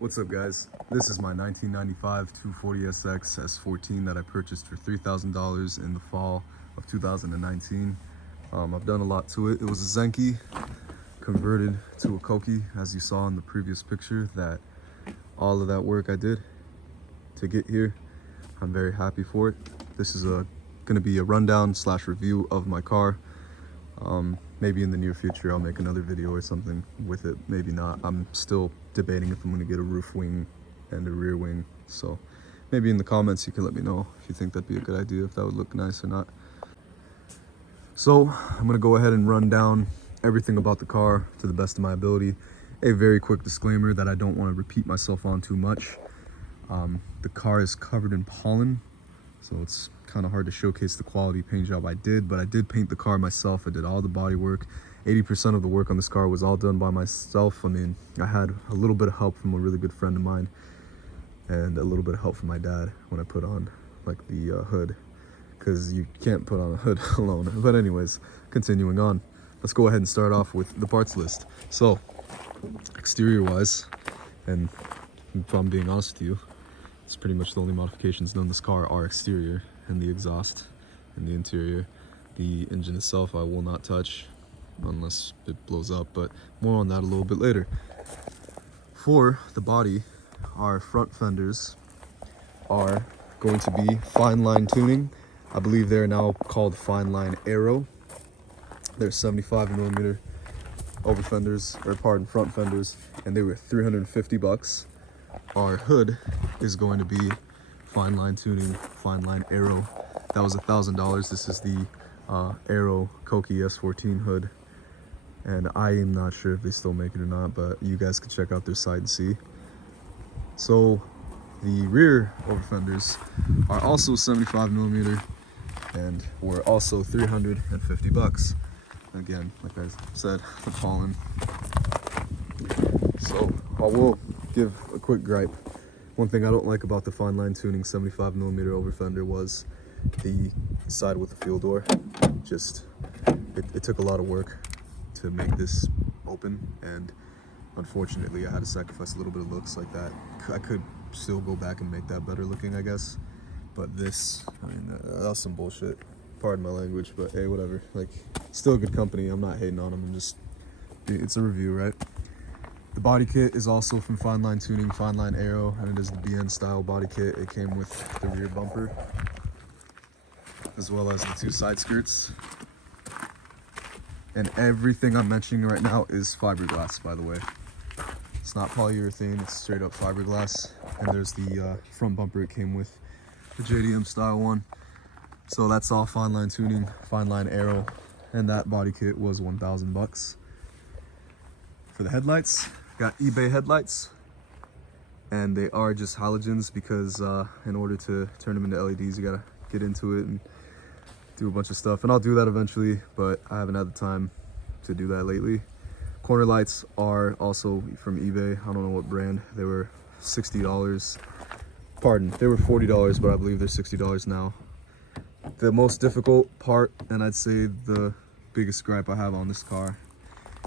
What's up, guys? This is my 1995 240SX S14 that I purchased for $3,000 in the fall of 2019. I've done a lot to it. It was a Zenki converted to a Kouki, as you saw in the previous picture. That all of that work I did to get here, I'm very happy for it. This is going to be a rundown / review of my car. Maybe in the near future I'll make another video or something with it, maybe not. I'm still debating if I'm going to get a roof wing and a rear wing, so maybe in the comments you can let me know if you think that'd be a good idea, if that would look nice or not. So I'm going to go ahead and run down everything about the car to the best of my ability. A very quick disclaimer that I don't want to repeat myself on too much. The car is covered in pollen, so it's kind of hard to showcase the quality paint job I did, but I did paint the car myself. I did all the body work. 80% of the work on this car was all done by myself. I mean, I had a little bit of help from a really good friend of mine and a little bit of help from my dad when I put on like the hood, because you can't put on a hood alone. But anyways, continuing on, let's go ahead and start off with the parts list. So exterior wise, and if I'm being honest with you, it's pretty much the only modifications done on this car are exterior and the exhaust and the interior. The engine itself I will not touch unless it blows up, but more on that a little bit later. For the body, our front fenders are going to be fine line tuning. I believe they're now called fine line aero. They're 75mm over fenders, or pardon, front fenders, and they were $350. Our hood is going to be fine line tuning, fine line aero. That was $1,000. This is the Aero Kouki S14 hood, and I am not sure if they still make it or not, but you guys can check out their site and see. So the rear over fenders are also 75mm and were also $350. Again, like I said, the pollen. So I will give a quick gripe. One thing I don't like about the fine line tuning 75mm over fender was the side with the fuel door. Just it took a lot of work to make this open, and unfortunately I had to sacrifice a little bit of looks like that. I could still go back and make that better looking, I guess, but this, I mean, that was some bullshit. Pardon my language, but hey, whatever. Like, still a good company. I'm not hating on them. I'm just, it's a review, right? The body kit is also from Fine Line Tuning, Fine Line Aero, and it is the BN style body kit. It came with the rear bumper, as well as the two side skirts. And everything I'm mentioning right now is fiberglass, by the way. It's not polyurethane, it's straight up fiberglass. And there's the front bumper it came with, the JDM style one. So that's all Fine Line Tuning, Fine Line Aero, and that body kit was $1,000. For the headlights, got eBay headlights, and they are just halogens because in order to turn them into LEDs, you gotta get into it and do a bunch of stuff, and I'll do that eventually, but I haven't had the time to do that lately. Corner lights are also from eBay. I don't know what brand. They were $60. Pardon, they were $40, but I believe they're $60 now. The most difficult part, and I'd say the biggest gripe I have on this car,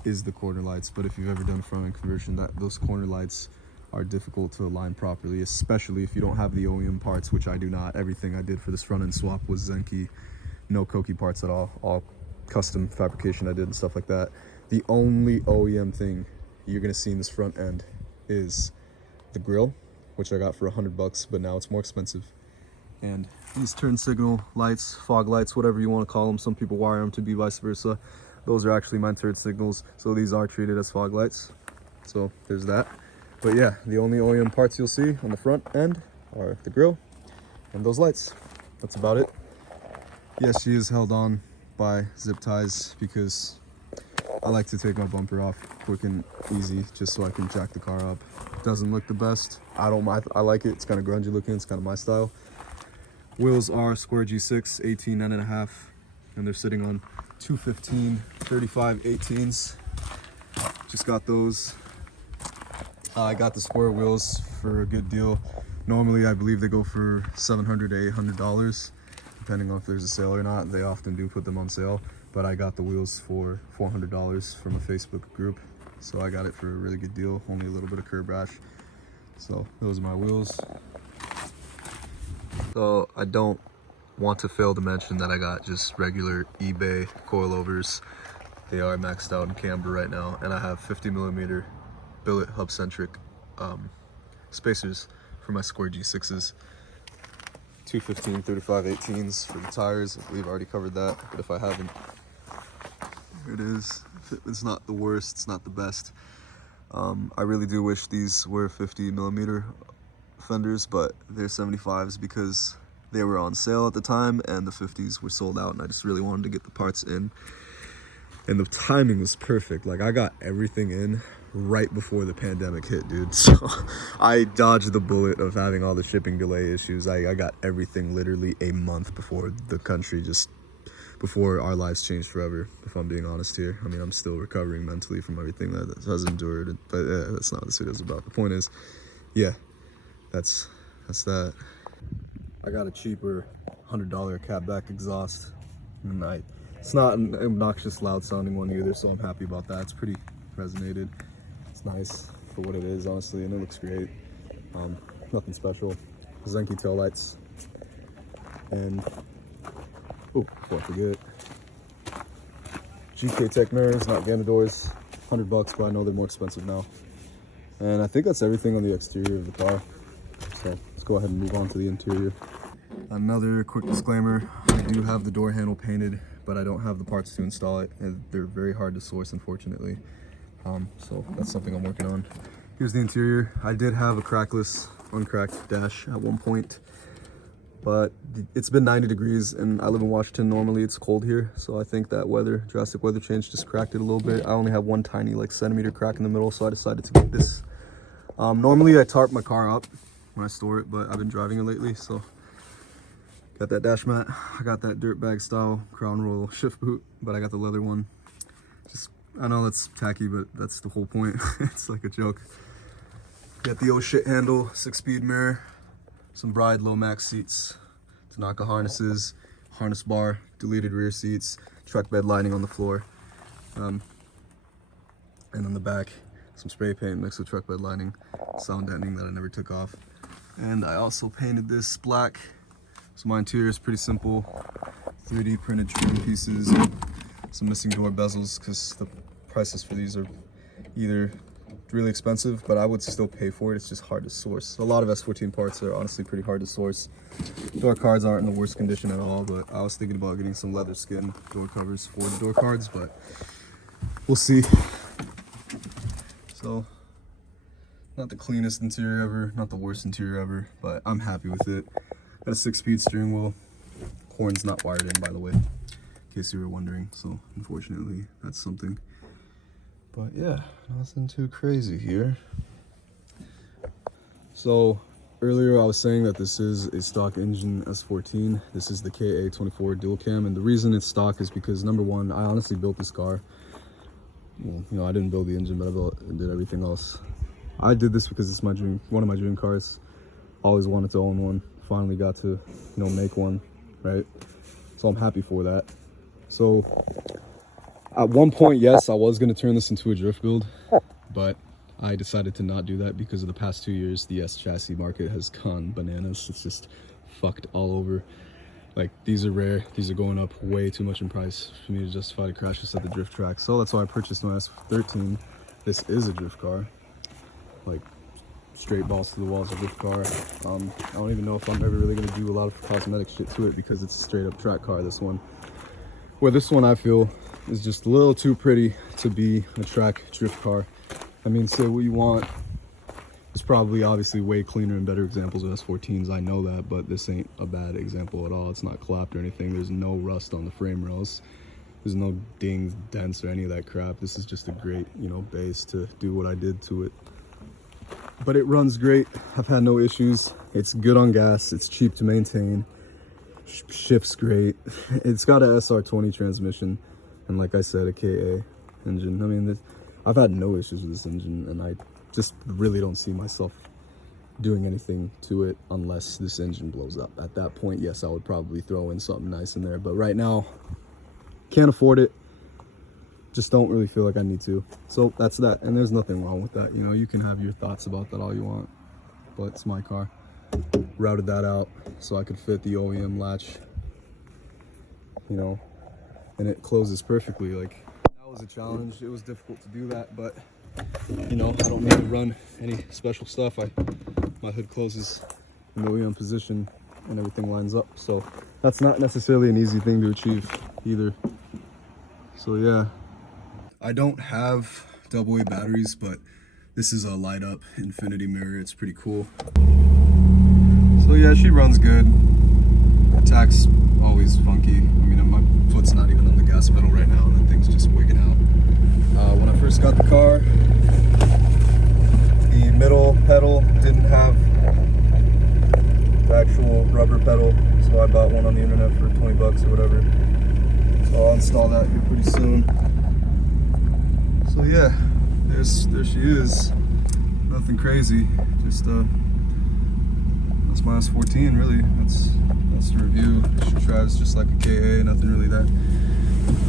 is the corner lights. But if you've ever done a front end conversion, those corner lights are difficult to align properly, especially if you don't have the OEM parts, which I do not. Everything I did for this front end swap was Zenki, no Kouki parts at all custom fabrication I did and stuff like that. The only OEM thing you're gonna see in this front end is the grill, which I got for $100, but now it's more expensive. And these turn signal lights, fog lights, whatever you want to call them. Some people wire them to be vice versa. Those are actually my turn signals, so these are treated as fog lights. So there's that. But yeah, the only OEM parts you'll see on the front end are the grill and those lights. That's about it. Yes, she is held on by zip ties because I like to take my bumper off quick and easy just so I can jack the car up. Doesn't look the best. I don't mind. I like it. It's kind of grungy looking. It's kind of my style. Wheels are square G6, 18 9.5, and they're sitting on 215 35 18s. Just got those. I got the square wheels for a good deal. Normally I believe they go for $700 to $800, depending on if there's a sale or not. They often do put them on sale, but I got the wheels for $400 from a Facebook group, so I got it for a really good deal. Only a little bit of curb rash. So those are my wheels. So I don't want to fail to mention that I got just regular eBay coilovers. They are maxed out in camber right now, and I have 50mm billet hub-centric spacers for my square G6s. 215 35 18s for the tires. I believe I already covered that, but if I haven't, here it is. Fitment's not the worst, it's not the best. I really do wish these were 50mm fenders, but they're 75s because they were on sale at the time and the 50s were sold out, and I just really wanted to get the parts in. And the timing was perfect. Like, I got everything in right before the pandemic hit, dude. So I dodged the bullet of having all the shipping delay issues. I got everything literally a month before the country before our lives changed forever, if I'm being honest here. I mean, I'm still recovering mentally from everything that has endured, but yeah, that's not what this video is about. The point is, yeah, that's that. I got a cheaper $100 catback exhaust, and it's not an obnoxious, loud sounding one either, so I'm happy about that. It's pretty resonated. It's nice for what it is, honestly, and it looks great. Nothing special. Zenki taillights. And, oh, before I forget, GK Tech mirrors, not Gamma doors. $100, but I know they're more expensive now. And I think that's everything on the exterior of the car. So let's go ahead and move on to the interior. Another quick disclaimer, I do have the door handle painted, but I don't have the parts to install it, and they're very hard to source, unfortunately. So that's something I'm working on. Here's the interior. I did have a crackless, uncracked dash at one point, but it's been 90 degrees and I live in Washington. Normally it's cold here, so I think that drastic weather change just cracked it a little bit. I only have one tiny centimeter crack in the middle, so I decided to get this. Normally I tarp my car up when I store it, but I've been driving it lately, so got that dash mat. I got that dirtbag style Crown Royal shift boot, but I got the leather one. I know that's tacky, but that's the whole point. It's like a joke. Got the oh shit handle, 6-speed mirror, some Bride low max seats, Tanaka harnesses, harness bar, deleted rear seats, truck bed lighting on the floor, and on the back, some spray paint mixed with truck bed lighting, sound deadening that I never took off. And I also painted this black. So my interior is pretty simple. 3D printed trim pieces, some missing door bezels, because the prices for these are either really expensive, but I would still pay for it. It's just hard to source. A lot of S14 parts are honestly pretty hard to source. Door cards aren't in the worst condition at all, but I was thinking about getting some leather skin door covers for the door cards, but we'll see. So, not the cleanest interior ever, not the worst interior ever, but I'm happy with it. Got a 6-speed steering wheel. Horn's not wired in, by the way, in case you were wondering, so unfortunately that's something. But yeah, nothing too crazy here. So earlier I was saying that this is a stock engine S14. This is the KA24 dual cam, and the reason it's stock is because, number one, I honestly built this car. Well, you know, I didn't build the engine, but I built and did everything else. I did this because it's my dream, one of my dream cars. Always wanted to own one. Finally got to, you know, make one, right? So I'm happy for that. So at one point, yes, I was going to turn this into a drift build, but I decided to not do that because of the past 2 years, the S chassis market has gone bananas. It's just fucked all over. Like, these are rare. These are going up way too much in price for me to justify to crash this at the drift track. So that's why I purchased my S13. This is a drift car. Like, straight balls to the walls of drift car. I don't even know if I'm ever really going to do a lot of cosmetic shit to it because it's a straight up track car, this one. Where this one, I feel, is just a little too pretty to be a track drift car. I mean, say what you want. There's probably obviously way cleaner and better examples of S14s, I know that, but this ain't a bad example at all. It's not clapped or anything. There's no rust on the frame rails. There's no dings, dents, or any of that crap. This is just a great, you know, base to do what I did to it. But it runs great. I've had no issues. It's good on gas. It's cheap to maintain. Shifts great. It's got a SR20 transmission, and like I said, a KA engine. I mean, I've had no issues with this engine, and I just really don't see myself doing anything to it unless this engine blows up. At that point, yes, I would probably throw in something nice in there, but right now, can't afford it. Just don't really feel like I need to. So that's that, and there's nothing wrong with that. You know, you can have your thoughts about that all you want. but it's my car. Routed that out so I could fit the OEM latch, you know, and it closes perfectly. Like, that was a challenge. It was difficult to do that, but you know, I don't need to run any special stuff. My hood closes in the OEM position and everything lines up. So that's not necessarily an easy thing to achieve either. So yeah, I don't have AA batteries, but this is a light up infinity mirror. It's pretty cool. So yeah, she runs good. Attack's always funky. I mean, my foot's not even on the gas pedal right now, and the thing's just wigging out. When I first got the car, the middle pedal didn't have the actual rubber pedal, so I bought one on the internet for 20 bucks or whatever. So I'll install that here pretty soon. So yeah, there she is. Nothing crazy, just that's my S14 really. That's the review. She drives just like a KA, nothing really that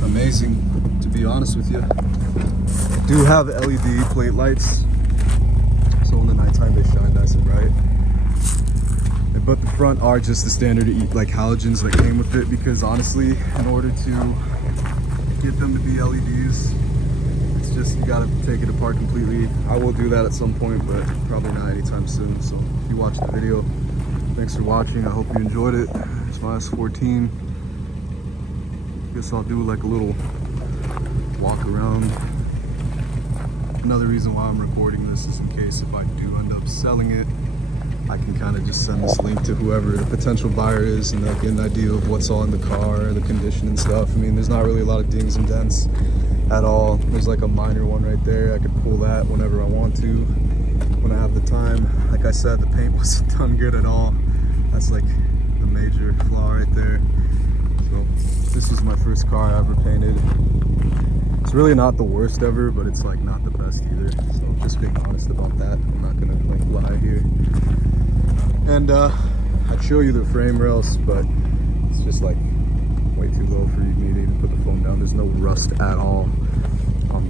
amazing, to be honest with you. I do have LED plate lights, so in the nighttime they shine nice and bright. But the front are just the standard like halogens that came with it, because honestly, in order to get them to be LEDs, it's just, you gotta take it apart completely. I will do that at some point, but probably not anytime soon. So if you watched the video, thanks for watching. I hope you enjoyed it. It's my S14. Guess I'll do like a little walk around. Another reason why I'm recording this is in case if I do end up selling it, I can kind of just send this link to whoever the potential buyer is, and they'll get an idea of what's all in the car, the condition and stuff. I mean, there's not really a lot of dings and dents at all. There's like a minor one right there. I could pull that whenever I want to, when I have the time. Like I said, the paint wasn't done good at all. That's like the major flaw right there. So this is my first car I ever painted. It's really not the worst ever, but it's like not the best either. So just being honest about that. I'm not gonna like lie here. And I'd show you the frame rails, but it's just like way too low for me to even put the phone down. There's no rust at all on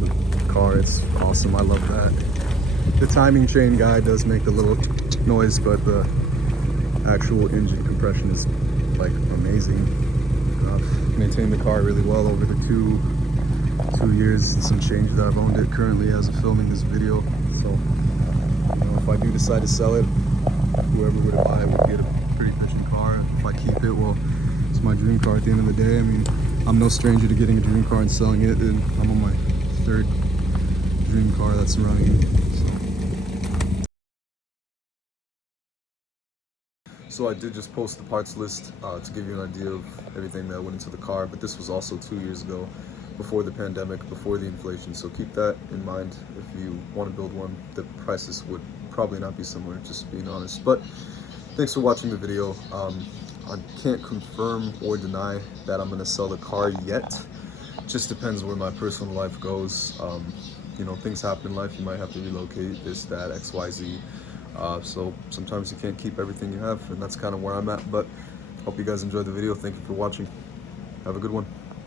the car. It's awesome. I love that. The timing chain guy does make a little noise, but the actual engine compression is like amazing. I've maintained the car really well over the two years and some change that I've owned it currently as of filming this video. So, you know, if I do decide to sell it, whoever would buy it would get a pretty efficient car. If I keep it, well, it's my dream car at the end of the day. I mean, I'm no stranger to getting a dream car and selling it, and I'm on my third dream car that's running. So I did just post the parts list to give you an idea of everything that went into the car, but this was also 2 years ago, before the pandemic, before the inflation. So keep that in mind if you want to build one. The prices would probably not be similar, just being honest. But thanks for watching the video. I can't confirm or deny that I'm going to sell the car yet. Just depends where my personal life goes. You know, things happen in life. You might have to relocate, this, that, X, Y, Z. So sometimes you can't keep everything you have, and that's kind of where I'm at. But hope you guys enjoyed the video. Thank you for watching. Have a good one.